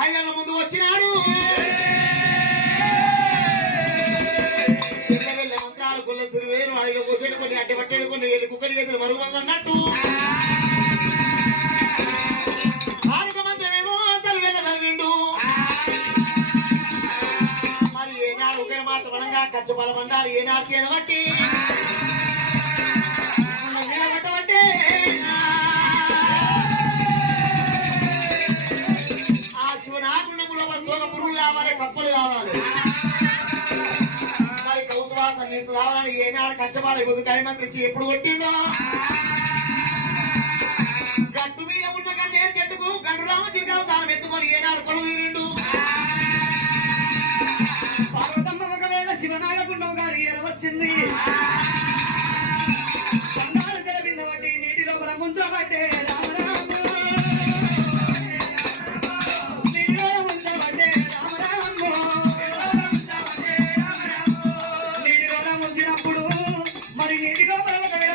ఆయన ముందు వచ్చినాడు. ఎల్ల మంత్రాలు గుల్ల సిరివేరు అడిగ కూర్చొని కొన్ని అడ్డ పట్టేడు కొన్ని ఏడు కుక్కలు చేసిన మరుగు అన్నట్టు. ఆరుక మంత్రమేమో వెళ్ళ చదివిండు. మరి ఏనాడు ఒకే మాట బలంగా ఖర్చు బలమంటారు ఏనాడు చేయబట్టి నిలబట్టమంటే మీ సుధారాన్ని ఏనాడు కష్టపాలి బుద్ధి మంత్రించి ఎప్పుడు కొట్టిందో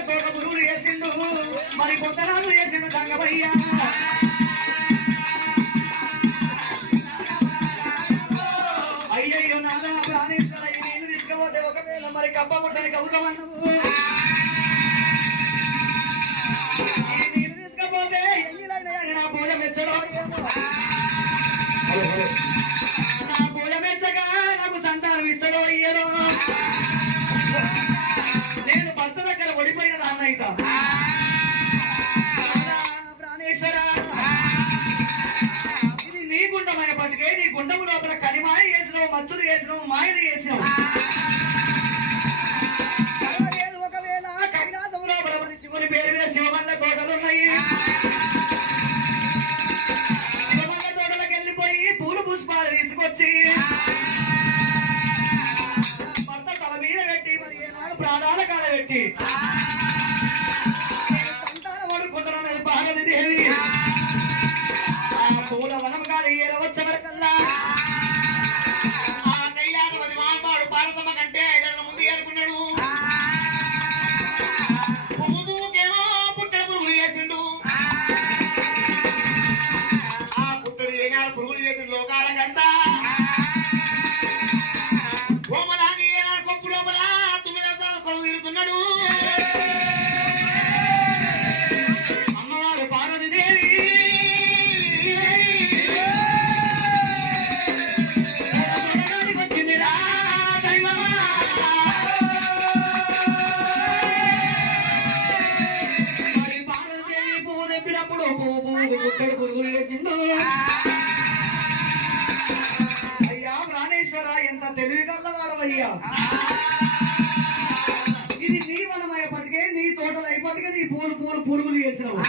తోట గురువులు వేసిండు. మరి పొట్టరాలు వేసిండు దంగబయ్యా అయ్యయ్యో నాదా ప్రాణేశ్వర నేను నీళ్ళు తీసుకపోతే ఒకవేళ మరి కప్ప పుట్టని కవుకమన్నావు తీసుకపోతే నా పూజ మెచ్చడం? నా పూజ మెచ్చగా నాకు సంతానం ఇస్తాడో ఇయ్యడో వేసినావు మచ్చులు వేసినావు మాయలు కలవలేదు ఒకవేళ కైలాసం లోపల మరి శివుని పేరు మీద శివమల్ల తోటలు ఉన్నాయి. శివమల్ల తోటలకు వెళ్ళిపోయి పూలు పుష్పాలు తీసుకొచ్చి భర్త తల మీద పెట్టి మరి ఏనాడు ప్రాణాల కాడ పెట్టి. సంతానం అడుక్కుంటున్నాను పార్వతి దేవి. పూల వనం గారి ఏరవచ్చ చేసిన లోకాలకంతా ఏనాడు కొప్పు లోపల తొమ్మిది కొలువు తీరుతున్నాడు అమ్మవారు పార్వతీదేవి పువ్వు తెప్పినప్పుడు పువ్వు పువ్వుకు గుట్టడు పురుగులు వేసిండు అయ్యా ప్రాణేశ్వర ఎంత తెలివి కల్లవాడవయ్యా ఇది నీ వనమయ్యప్పటికే నీ తోటలు అయిపటికే నీ పూలు పూలు పురుగులు వేసినావు